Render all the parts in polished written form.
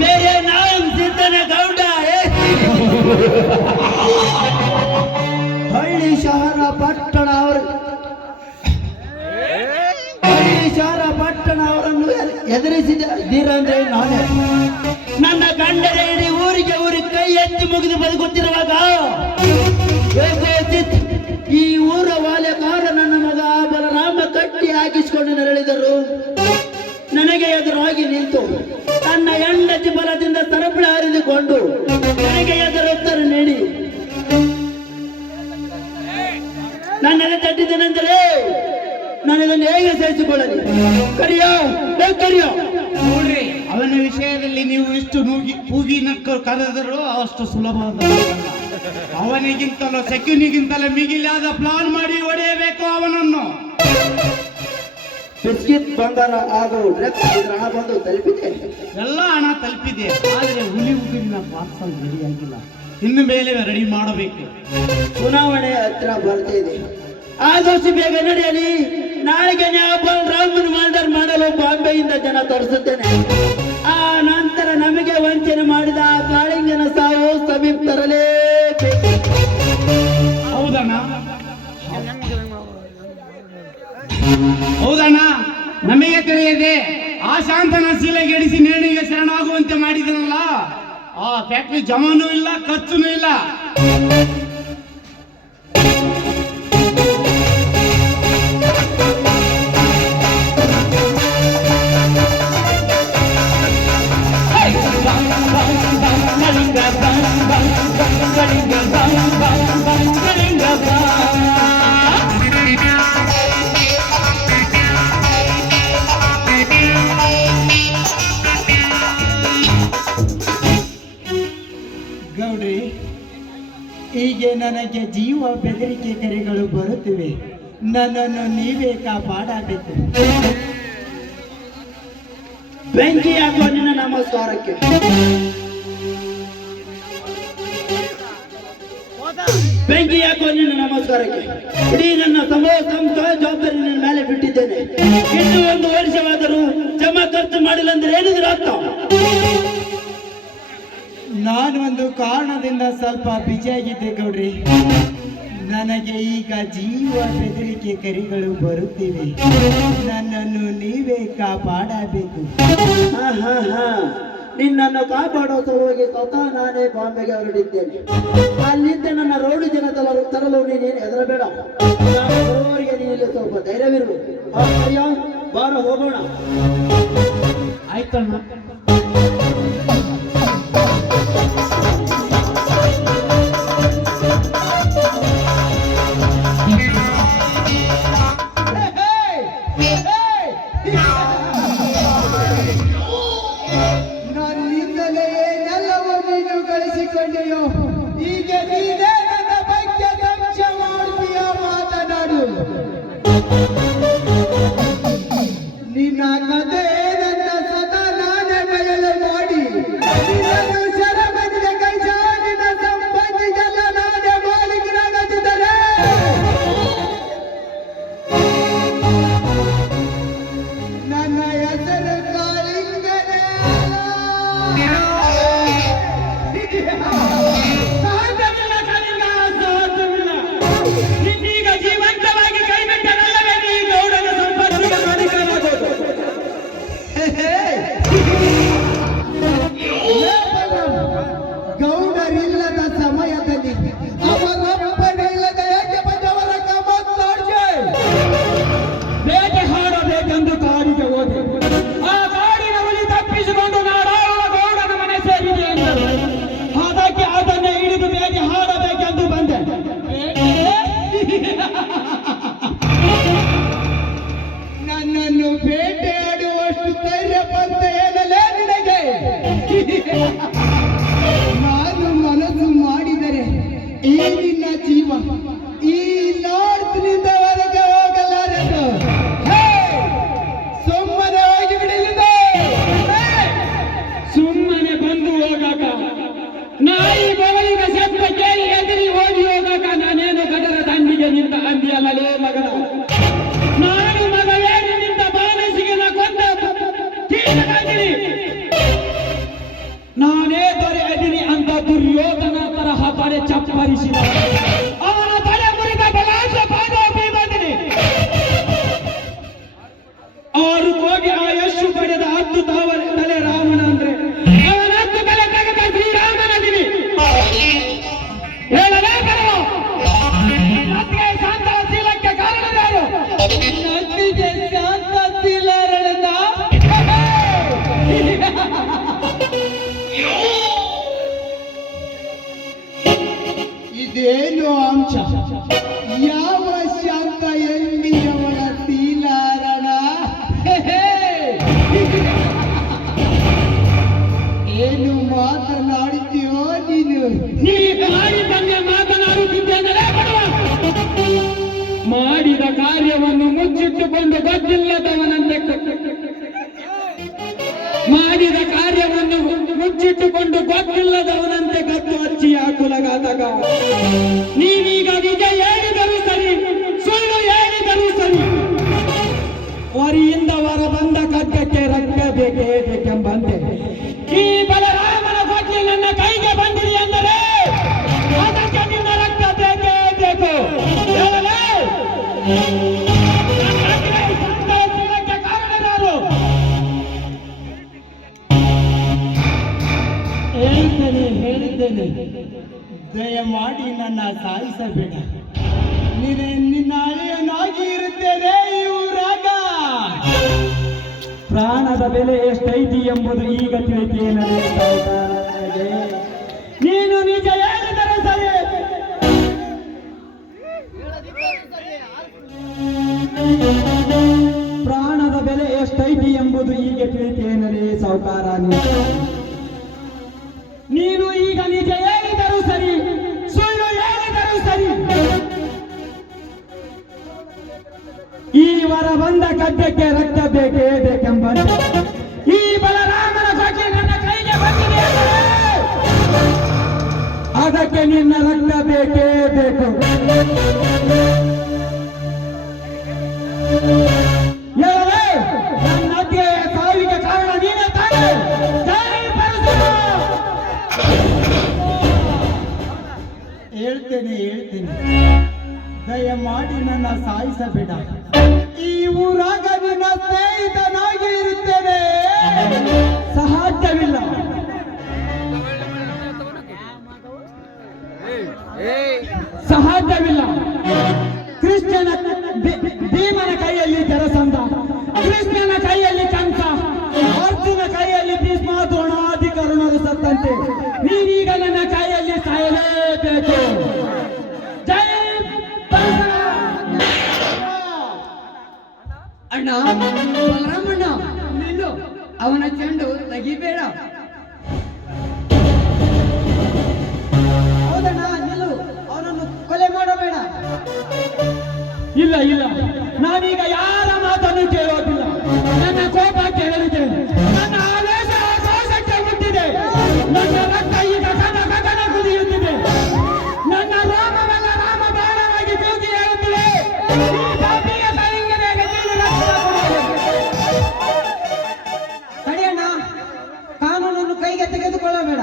मेरे नाम सिद्धನ ಗೌಡ ಹಳ್ಳಿ ಶಹರ ಪಟ್ಟಣ ಅವರನ್ನು ಎದುರಿಸಿದ್ದೀರಂದ್ರೆ ನಾನೇ. ನನ್ನ ಗಂಡರ ಇಡೀ ಊರಿಗೆ ಕೈ ಎತ್ತಿ ಮುಗಿದು ಬದುಕುತ್ತಿರುವಾಗ ಈ ಊರ ವಾಲೆಕಾರ ನನ್ನ ಮಗ ಬಲರಾಮ ಕಟ್ಟಿ ಹಾಕಿಸಿಕೊಂಡು ನರಳಿದರು. ನನಗೆ ಎದುರಾಗಿ ನಿಂತು ತನ್ನ ಹೆಂಡತಿ ಬಲದಿಂದ ಸರಪಳಿ ಹರಿದುಕೊಂಡು ನನಗೆ ಎದುರುತ್ತರ ನೀಡಿ ನನ್ನೆಲ್ಲ ತಟ್ಟಿದ್ದೇನೆಂದರೆ ನಾನು ಇದನ್ನು ಹೇಗೆ ಸಹಿಸಿಕೊಳ್ಳಲಿ? ಕರಿಯೋ ನೋಡ್ರಿ, ಅವನ ವಿಷಯದಲ್ಲಿ ನೀವು ಇಷ್ಟು ಕೂಗಿ ಕರೆದರೂ ಅಷ್ಟು ಸುಲಭವಾದ ಅವನಿಗಿಂತಲೂ ಸೆಕ್ಯೂನಿಗಿಂತಲೂ ಮಿಗಿಲಾದ ಪ್ಲಾನ್ ಮಾಡಿ ಹೊಡೆಯಬೇಕು ಅವನನ್ನು. ಬಿಸ್ಕಿಟ್ ಬಂಗಾರ ಹಾಗೂ ಹಣ ಬಂದು ತಲುಪಿದೆ, ಎಲ್ಲ ಹಣ ತಲುಪಿದೆ. ಆದರೆ ಹುಲಿ ಉಗುರಿನ ಪಾರ್ಸಲ್ ರೆಡಿ ಆಗಿಲ್ಲ, ಇನ್ನು ಮೇಲೆ ರೆಡಿ ಮಾಡಬೇಕು. ಚುನಾವಣೆ ಹತ್ರ ಬರ್ತಿದೆ, ಆದಷ್ಟು ಬೇಗ ನಡೆಯಲಿ. ನಾಳೆಗೆ ರಾಮನ್ ಮಾಲ್ಡರ್ ಮಾಡಲು ಬಾಂಬೆಯಿಂದ ಜನ ತೋರಿಸುತ್ತೇನೆ. ಆ ನಂತರ ನಮಗೆ ವಂಚನೆ ಮಾಡಿದ ಕಾಳಿಂಗನ ಸಾವು ಸಮೀಪ ತರಲೇಬೇಕು. ಹೌದಣ್ಣ, ನಮಗೆ ತಿಳಿಯದೆ ಆ ಶಾಂತನ ಶೀಲೆಗೆಡಿಸಿ ನೇಣಿಗೆ ಶರಣಾಗುವಂತೆ ಮಾಡಿದನಲ್ಲ, ಆ ಫ್ಯಾಕ್ಟ್ರಿ ಜಮಾನೂ ಇಲ್ಲ, ಖರ್ಚುನೂ ಇಲ್ಲ. ಗೌಡ್ರಿ, ಹೀಗೆ ನನಗೆ ಜೀವ ಬೆದರಿಕೆ ಕರೆಗಳು ಬರುತ್ತಿವೆ. ನನ್ನನ್ನು ನೀವೇ ಕಾಪಾಡಬೇಕು. ಬೆಂಕಿ ಹಾಕುವ ನಿನ್ನ ನಮಸ್ಕಾರಕ್ಕೆ. ಬೆಂಕಿ ಹಾಕುವ ನಿನ್ನ ನಮಸ್ಕಾರಕ್ಕೆ ಇಡೀ ನನ್ನ ಜವಾಬ್ದಾರಿ ನನ್ನ ಮೇಲೆ ಬಿಟ್ಟಿದ್ದೇನೆ. ಇನ್ನು 1 ವರ್ಷವಾದರೂ ಜಮಾ ಖರ್ಚು ಮಾಡಿಲ್ಲ ಅಂದ್ರೆ ಏನಿದ್ರು ಅರ್ಥ? ನಾನು ಒಂದು ಕಾರಣದಿಂದ ಸ್ವಲ್ಪ ಬಿಜಿಯಾಗಿದ್ದೆ ಗೌಡ್ರಿ. ನನಗೆ ಈಗ ಜೀವ ಬೆದರಿಕೆ ಕರಿಗಳು ಬರುತ್ತಿವೆ. ನನ್ನನ್ನು ನೀವೇ ಕಾಪಾಡಬೇಕು. ನಿನ್ನನ್ನು ಕಾಪಾಡೋ ಸಲುವಾಗಿ ಸ್ವತಃ ನಾನೇ ಬಾಂಬೆಗೆ ಹೊರಡಿದ್ದೇನೆ. ಅಲ್ಲಿಂದ ನನ್ನ ರೌಡಿ ಜನ ತರಲು ನೀನೇನು ಹೆದರಬೇಡ. ಬರುವವರಿಗೆ ನೀನು ಸ್ವಲ್ಪ ಧೈರ್ಯವಿರಬೇಕು. ಬಾರ ಹೋಗೋಣ. ಆಯ್ತಣ್ಣ. ನನ್ನಿಂದಲೇ ಏನೆಲ್ಲವೂ ನೀನು ಗಳಿಸಿಕೊಂಡೆಯೋ, ಈಗ ನೀನೇ ನನ್ನ ಬಗ್ಗೆ ದಂಶ ಮಾಡ್ತೀಯ. ಮಾತನಾಡು. ನಿನ್ನ ಕಥೆ ನನ್ನ ಸದಾ ನಾನೇ ಬಯಲು ಮಾಡಿ ನಿನ್ನನ್ನು ಶರಬಂದಿಗೆ ಕೈಸ ನಿನ್ನ ಸಂಬಂಧಿಗೆಲ್ಲ ನಾನೇ ಮಾಲೀಕನಾಗುತ್ತಿದ್ದರೆ ನನ್ನ ಹೆಸರು ಕಾಳಿಂಗನೇ ಅಲ್ಲ. ಸಾಧ್ಯವಿಲ್ಲ ಕಾಳಿಂಗ, ಸಾಧ್ಯವಿಲ್ಲ. ನಿನ್ನೀಗ ಜೀವಂತವಾಗಿ ಕೈ ಬಿಟ್ಟನಲ್ಲವೇ ನೀ ಗೌಡನ ಸಂಪತ್ತಿಗೆ ಮಾಲೀಕನಾಗೋದು. ಗೌಡರಿಲ್ಲದ ಸಮಯದಲ್ಲಿ ಅವರೊಬ್ಬನಿಲ್ಲದ ಏಕೆ ಬಂದವರ ಕಮಾಡ್ತಾಡ್ಗೆ ಬೇಟೆ ಹಾಡಬೇಕೆಂದು ಕಾಡಿಗೆ ಹೋದೆ. ಆ ಕಾಡಿನ ಹುಲಿ ತಪ್ಪಿಸಿಕೊಂಡು ನಾಡಾಳುವ ಗೌಡನ ಮನೆ ಸೇರಿದೆ ಎಂದರು. ಅದಕ್ಕೆ ಅದನ್ನೇ ಹಿಡಿದು ಬೇಟೆ ಹಾಡಬೇಕೆಂದು ಬಂದೆ. ನನ್ನನ್ನು ಬೇಟೆಯಾಡುವಷ್ಟು ಧೈರ್ಯ ಬಂತ ಏನಲೇ ನಿನಗೆ? ನಾನು ಮನಸ್ಸು ಮಾಡಿದರೆ ಈ ನಿನ್ನ ಜೀವ ಈ ನಾರ್ತ್ನಿಂದ ಹೊರಗೆ ಹೋಗಲಾರದು. ಸುಮ್ಮನೆ ಹೋಗಿ ಬಿಡಲಿಲ್ಲ. ಸುಮ್ಮನೆ ಬಂದು ಹೋಗಾಕ ನಾಯಿ ಬಗಳಿಗ ಶಬ್ದ ಕೇಳಿ ಎದುರಿ ಓಡಿ ಹೋಗಾಕ ನಾನೇನು ಗದರ ದಂಡಿಗೆ ನಿಂತ ಅಂದಿಯಲ್ಲೇ ಮಗನ. ನಾನು ಮಗವೇರಿ ನಿಂತ ಬಾನಸಿಗೆ ಕೊಂದ ದೊರೆಯಾಗಿನಿ, ನಾನೇ ದೊರೆ ಅದಿನಿ ಅಂತ ದುರ್ಯೋಧನ ತರಹ ತಲೆ ಚಪ್ಪರಿಸಿದ. ಅವನ ತಲೆ ಮುರಿದ ಬಲಾಶ ಪಾದೋಪಿ ಬಂದಿನಿ. 6 ಕೋಟಿ ಆಯಸ್ಸು ಪಡೆದ 10 ತಲೆ ರಾಮನ ಅಂದ್ರೆ ಅವನ 10 ತಲೆ ತೆಗೆದ ಶ್ರೀರಾಮನದಿನಿ. ಹೇಳಲೇ ಬರುವ ನತ್ತಿಗೆ ಶಾಂತಶೀಲಕ್ಕೆ ಕಾರಣರಾರು. ನತ್ತಿಗೆ ಶಾಂತಶೀಲರನ್ನ ಇದೇನು ಅಂಶ? ಯಾವ ಶಾಂತ ಎಂಬಿಯವಳ ಶೀಲಾರಣ? ಏನು ಮಾತನಾಡುತ್ತೀಯೋ ನೀನು? ನೀ ಮಾಡಿದ್ದನ್ನೇ ಮಾತನಾಡುತ್ತಿದ್ದೇನೆ ಬರುವ. ಮಾಡಿದ ಕಾರ್ಯವನ್ನು ಮುಚ್ಚಿಟ್ಟುಕೊಂಡು ಗೊತ್ತಿಲ್ಲದವನಂತೆ ಮಾಡಿದ ಕಾರ್ಯವನ್ನು ಮುಚ್ಚಿಟ್ಟುಕೊಂಡು ಗೊತ್ತಿಲ್ಲದವನಂತೆ ಗತ್ತು ಹಚ್ಚಿಯ ಕುಲಗಾತಕ. ನೀವೀಗ ನಿಜ ಹೇಳಿದರೂ ಸರಿ, ಸುಳ್ಳು ಹೇಳಿದರೂ ಸರಿ, ವರಿಯಿಂದ ಹೊರ ಬಂದ ಕಗ್ಗಕ್ಕೆ ರಕ್ತ ಬೇಕೇ ಬೇಕೆಂಬಂತೆ ಈ ಬಲರಾಮನ ಬಗ್ಗೆ ನನ್ನ ಕೈಗೆ ಬಂದಿದೆ ಅಂದರೆ ಅದಕ್ಕೆ ನಿನ್ನ ರಕ್ತ ಬೇಕೇ ಬೇಕು. ಹೇಳಲೇ? ಕಾರಣರಾರು? ಹೇಳಿದ್ದೇನೆ, ದಯಮಾಡಿ ನನ್ನ ಸಾಯಿಸಬೇಡ. ನಿನ್ನ ಅಳಿಯನಾಗಿ ಇರುತ್ತೇನೆ ಈ ಊರಾಗ. ಪ್ರಾಣದ ಬೆಲೆ ಎಷ್ಟೈತಿ ಎಂಬುದು ಈಗ ತಿಳಿತೇನೆ. ನೀನು ನಿಜ ಹೇಳಿದರೆ ಸರಿ. ಪ್ರಾಣದ ಬೆಲೆ ಎಷ್ಟೈತಿ ಎಂಬುದು ಈಗ ತಿಳಿತೇನೆ ಸಾಹುಕಾರ. ನೀನು ಈಗ ನಿಜ ಹೇಳಿದರೂ ಸರಿ, ಸುಳ್ಳು ಹೇಳಿದರೂ ಸರಿ, ಈ ವರ ಬಂದ ಕಡ್ಡಕ್ಕೆ ರಕ್ತ ಬೇಕೇ ಬೇಕೆಂಬಂತೆ ಈ ಬಲರಾಮನ ಬಗ್ಗೆ ನನ್ನ ಕೈಗೆ ಬಂದಿದೆ ಅಂದರೆ ಅದಕ್ಕೆ ನಿನ್ನ ರಕ್ತ ಬೇಕೇ ಬೇಕು. ಹೇಳಲೇ? ನನ್ನ ಅತ್ತಿಗೆಯ ಸಾವಿಗೆ ಕಾರಣ ನೀನೇ ತಾನೇ. ಜೈ ಪರಶುರಾಮ. ಹೇಳ್ತೇನೆ, ದಯಮಾಡಿ ನನ್ನ ಸಾಯಿಸಬೇಡ. ಈ ಊರಾಗ ನಿನ್ನ ಸ್ನೇಹಿತನಾಗಿ ಇರುತ್ತೇನೆ. ಸಾಧ್ಯವಿಲ್ಲ. ಸಾಧ್ಯವಿಲ್ಲ. ಕೃಷ್ಣನ ಭೀಮನ ಕೈಯಲ್ಲಿ ಜರಸಂಧ, ಕೃಷ್ಣನ ಕೈಯಲ್ಲಿ ಕಂಸ, ಅರ್ಜುನ ಕೈಯಲ್ಲಿ ಭೀಷ್ಮ ದ್ರೋಣಾದಿ ಕರುಣರು ಸತ್ತಂತೆ ನೀನೀಗ ನನ್ನ ಕೈಯಲ್ಲಿ ಸಾಯಲೇಬೇಕು. ಜೈ ಅಣ್ಣ ಬಲರಾಮಣ್ಣ, ನಿಲ್ಲು. ಅವನ ಚೆಂಡು ತೆಗಿಬೇಡ. ಹೌದಣ್ಣ, ನಿಲ್ಲು. ಅವನನ್ನು ಕೊಲೆ ಮಾಡಬೇಡ. ಇಲ್ಲ, ನಾನೀಗ ಯಾರ ಮಾತನ್ನು ಕೇಳೋದಿಲ್ಲ. ನನ್ನ ಕೋಪ ಕೆರಳಿದ್ದೇನೆ, ನನ್ನ ಆವೇಶ ಆಕಾಶಕ್ಕೆ ಮುಟ್ಟಿದೆ, ನನ್ನ ರಕ್ತ ಈಗ ಕಣ ಕುದಿಯುತ್ತಿದೆ, ನನ್ನ ರೋಮವೆಲ್ಲ ರಾಮ ಬಾಣವಾಗಿ ತೂಗಿ ಹೇಳುತ್ತಿದೆ. ಈ ಪಾಪಿಯ ಕಲಿಂಗನಿಗೆ ನೀನು ರಕ್ಷಣೆ ಕೊಡು. ತಡೆಯಣ್ಣ, ಕಾನೂನನ್ನು ಕೈಗೆ ತೆಗೆದುಕೊಳ್ಳಬೇಡ.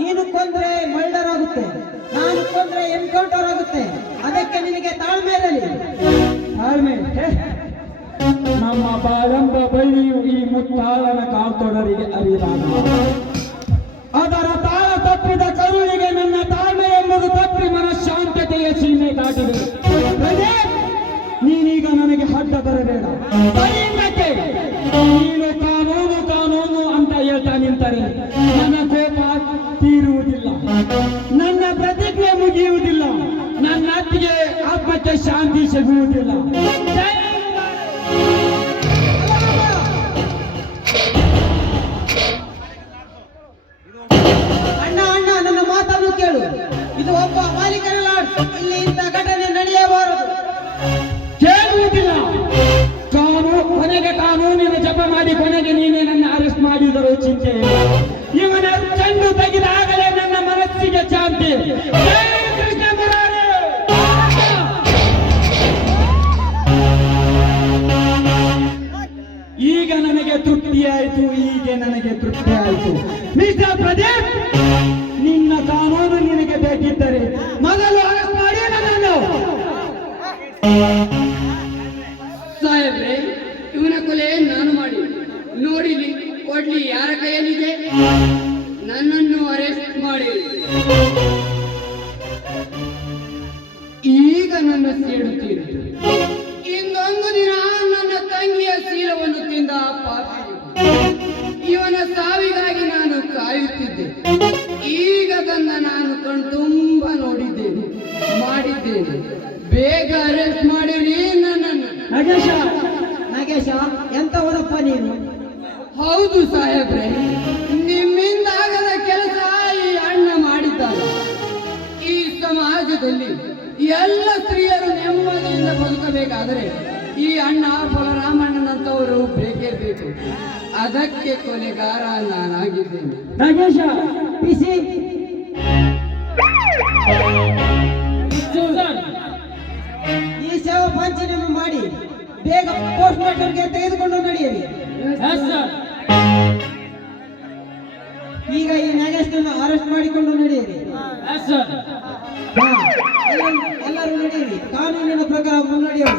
ನೀನು ಕೊಂದ್ರೆ ಮರ್ಡರ್ ಆಗುತ್ತೆ, ನಾನು ಕೊಂದ್ರೆ ಎನ್ಕೌಂಟರ್ ಆಗುತ್ತೆ. ಅದಕ್ಕೆ ನಿನಗೆ ತಾಳ್ಮೆ ಇರಲಿ. ತಾಳ್ಮೆ? ನಮ್ಮ ಬಾಳಂಬ ಬಳ್ಳಿಯು ಈ ಮುತ್ತಾಳನ ಕಾಲ್ತೊಡರಿಗೆ ಅರಿದಾಗ ಅದರ ತಾಳ ತಪ್ಪಿದ ಕರುಳಿಗೆ ನನ್ನ ತಾಳ್ಮೆ ಎಂಬುದು ತಪ್ಪಿ ಮನಃಶಾಂತತೆಯ ಸೀಮೆ ದಾಟಿದೆ. ನೀನೀಗ ನನಗೆ ಅಡ್ಡ ಬರಬೇಡ. ಕೈಯಿಂದಕ್ಕೆ ನೀನು ಕಾನೂನು ಅಂತ ಹೇಳ್ತಾ ನಿಂತರೆ ನನ್ನ ಕೋಪ ತೀರುವುದಿಲ್ಲ, ನನ್ನ ಪ್ರತಿಜ್ಞೆ ಮುಗಿಯುವುದಿಲ್ಲ, ನನ್ನ ಅತ್ತಿಗೆ ಆತ್ಮಕ್ಕೆ ಶಾಂತಿ ಸಿಗುವುದಿಲ್ಲ. ಅಣ್ಣ, ನನ್ನ ಮಾತನ್ನು ಕೇಳು. ಇದು ಒಬ್ಬ ಮಾಲೀಕನ ಲಾಡ್ಜ್. ಇಲ್ಲಿ ಇಂಥ ಘಟನೆ ನಡೆಯಬಾರದು. ಕೇಳುವುದಿಲ್ಲ. ಕಾನೂನಿನ ಜಪ ಮಾಡಿ ಕೊನೆಗೆ ನೀನೇ ನನ್ನ ಅರೆಸ್ಟ್ ಮಾಡಿದರೂ ಚಿಂತೆ ಇಲ್ಲ. ಇವನ ಚೆಂಡು ತೆಗೆದಾಗಲೇ ನನ್ನ ಮನಸ್ಸಿಗೆ ಶಾಂತಿ. ಜೈ ಕೃಷ್ಣ ಮುರಾರಿ. ಈಗ ನನಗೆ ತೃಪ್ತಿಯಾಯಿತು, ಈಗ ನನಗೆ ತೃಪ್ತಿಯಾಯಿತು. ಮಿಸ್ಟರ್ ಪ್ರದೀಪ್, ನಿನ್ನ ಕಾನೂನು ನಿನಗೆ ಬೇಕಿದ್ದರೆ ಮೊದಲು ಅರೆಸ್ಟ್ ಮಾಡಿ ನನ್ನನ್ನು. ಸಾಹೇಬ್ರೆ, ಇವನ ಕೊಲೆ ನಾನು ಮಾಡಿ ನೋಡಿಲಿ ಕೊಡ್ಲಿ ಯಾರ ಕೈಯಲ್ಲಿದೆ, ನನ್ನನ್ನು ಅರೆಸ್ಟ್ ಮಾಡಿ. ಈಗ ನನ್ನ ಸೇಡುತ್ತೀರಿ. ಇನ್ನೊಂದು ದಿನ ನನ್ನ ತಂಗಿಯ ಶೀಲವನ್ನು ತಿಂದ ಪಾಪಿ ಇವನ ಸಾವಿಗಾಗಿ ನಾನು ಕಾಯುತ್ತಿದ್ದೆ. ಈಗ ತನ್ನ ನಾನು ಕಣ್ತುಂಬ ನೋಡಿದ್ದೇನೆ, ಮಾಡಿದ್ದೇನೆ. ಬೇಗ ಅರೆಸ್ಟ್ ಮಾಡಿರಿ ನನ್ನನ್ನು. ನಾಗೇಶ, ನಾಗೇಶ, ಎಂತವನಪ್ಪ ನೀನು? ಹೌದು ಸಾಹೇಬ್ರೆ, ನಿಮ್ಮಿಂದಾಗದ ಕೆಲಸ ಈ ಅಣ್ಣ ಮಾಡಿದ್ದಾನೆ. ಈ ಸಮಾಜದಲ್ಲಿ ಎಲ್ಲ ಸ್ತ್ರೀಯರು ನೆಮ್ಮದಿಯಿಂದ ಬದುಕಬೇಕಾದರೆ ಈ ಅಣ್ಣ ಬಲರಾಮಣ್ಣನಂತವರು ಬೇಕೇ ಬೇಕು. ಅದಕ್ಕೆ ಕೊಲೆಗಾರ ನಾನಾಗಿದ್ದೇನೆ. ನಾಗೇಶ, ಬಿಸಿ ಈ ಸೇವಾ ಪಂಚನಾಮ ಮಾಡಿ ಬೇಗ ಪೋಸ್ಟ್ ಮಾರ್ಟಮ್ಗೆ ತೆಗೆದುಕೊಂಡು ನಡೆಯಿರಿ. ಈಗ ಈ ನಾಗೇಶನನ್ನು ಅರೆಸ್ಟ್ ಮಾಡಿಕೊಂಡು ನಡೆಯಿರಿ. ಹಾ, ಎಲ್ಲರೂ ನಡೆಯಿರಿ. ಕಾನೂನಿನ ಪ್ರಕಾರ ಮುನ್ನಡೆಯೋಣ.